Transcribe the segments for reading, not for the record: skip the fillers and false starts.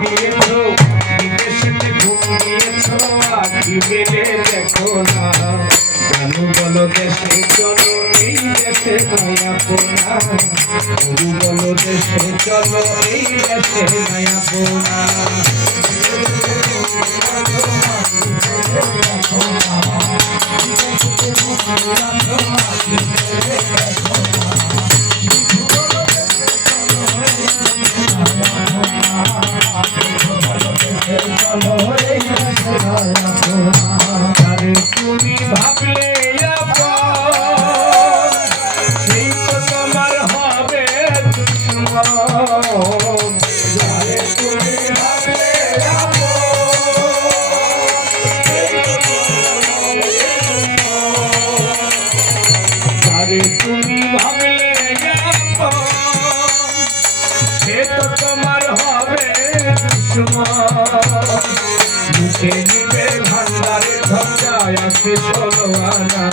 দিয়েছো বিদেশেতে ঘুম দিয়েছো আখি মেলে দেখো না জানু বলো দেশে চলো এই দেশে মায়া পোনা গুরু বলো দেশে চলো এই দেশে মায়া পোনা তুমি ভাবলে সেই তো তোমার হবে তুমি ভাবলে সে তো তোমার হবে মুখে নিবে ভান্ডারে ধর্যায় আছে 16 আনা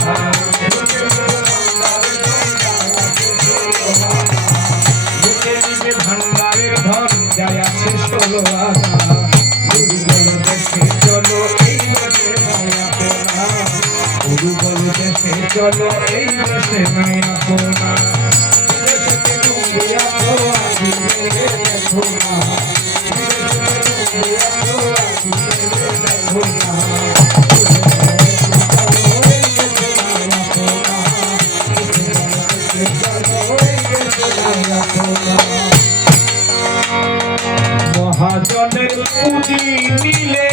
মুখে নিবে ভান্ডারের ধর্যায় আছে 16 আনা গুরু বলো দেশে চলো এই দেশে মায়া পোনা গুরু বলো দেশে চলো এই দেশে মায়া পোনা দেশেতে তুমি আছো আছি মেলে দেখো না মহাজনের পুঁজি নিলে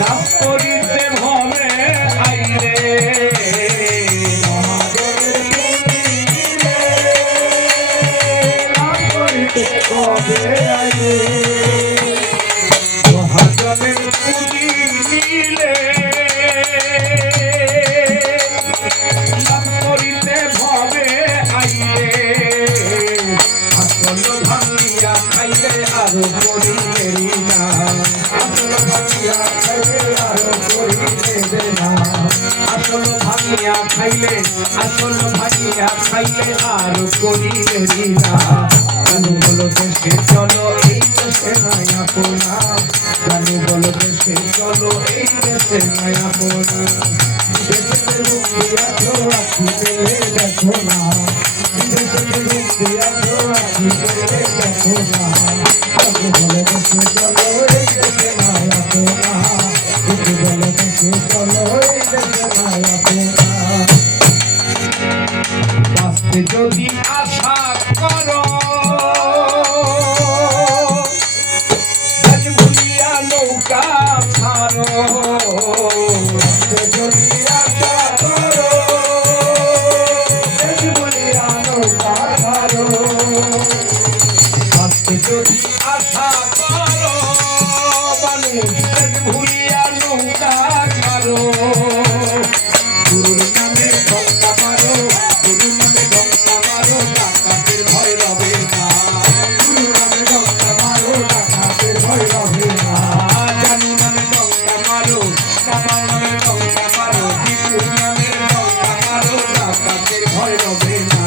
লাভ করিতে ভবে আইরে মহাজনের পুঁজি নিলে লাভ করিতে ভবে আইরে মহাজনের পুঁজি নিলে লাভ করিতে ভবে আইরে আসল ভাঙিয়া খাইলে আরো করিলে না আসল ভাঙিয়া খাইলে আরো করিলে না আসল ভাঙিয়া খাইলে আরো করিলে না জানু বলো দেশে চলো এই দেশে মায়া পোনা জানু বলো দেশে চলো এই দেশে মায়া পোনা দেশে রূপ দিয়াছো আখি মেলে দেখো না দেশে রূপ দিয়াছো আখি মেলে দেখো না জানু বলো দেশে চলো এই দেশে মায়া পোনা জানু বলো দেশে চলো এই দেশে মায়া পোনা বাঁচতে যদি আশা করো ভুলিয়া নৌকা ছাড়ো যদি আশা করো ভুলিয়া নৌকা ছাড়ো বাঁচতে যদি আশা করো মানুষ ভুলিয়া নৌকা ছাড়ো গুরুর নামে ঢঙ্কা মারো গুরুর নামে ঢঙ্কা মারো ডাকাতের ভয় রবে না গুরুর নামে ঢঙ্কা মারো ডাকাতের ভয় রবে না জানু নামে ঢঙ্কা মারো কামাল নামে ঢঙ্কা মারো বিপুল নামে ঢঙ্কা মারো ডাকাতের ভয় রবে না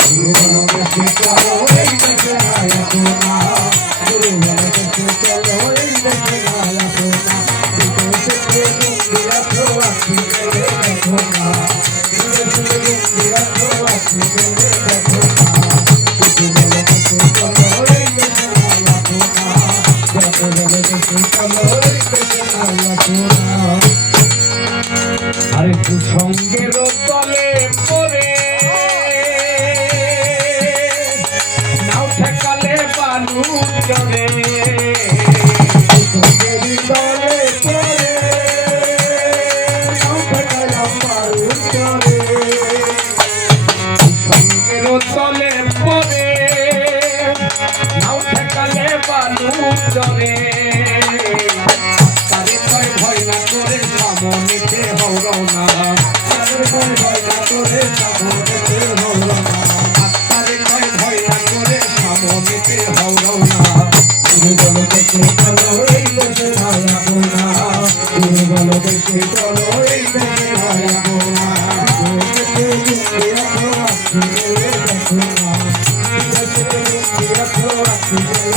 গুরু বলো দেশে চলো এই দেশে মায়া পোনা গুরু বলো দেশে চলো এই দেশে মায়া পোনা বিদেশেতে দুনিয়াছো আখি মেলে দেখো না বিদেশেতে দুনিয়াছো আখি মেলে দেখো না গুরু বলো দেশে চলো এই দেশে মায়া পোনা গুরু বলো দেশে চলো এই দেশে মায়া পোনা আরে কুসঙ্গের তলে পড়ে নাও ঠেকালে বালু জলে কুসঙ্গের তলে পড়ে নাও ঠেকালে বালু জলে কুসঙ্গের তলে পড়ে নাও ঠেকালে বালু জলে তাদের ভয় না করে সামনেতে হও রওনা তাদের ভয় না করে সামনেতে হও রওনা তাদের ভয় না করে সামনেতে হও রওনা গুরু বলো দেশে চলো এই দেশে মায়া পোনা গুরু বলো দেশে চলো এই দেশে মায়া পোনা দেশে দুনিয়া তো আখি মেলে দেখো না দেশে রাখি রাখো রাখি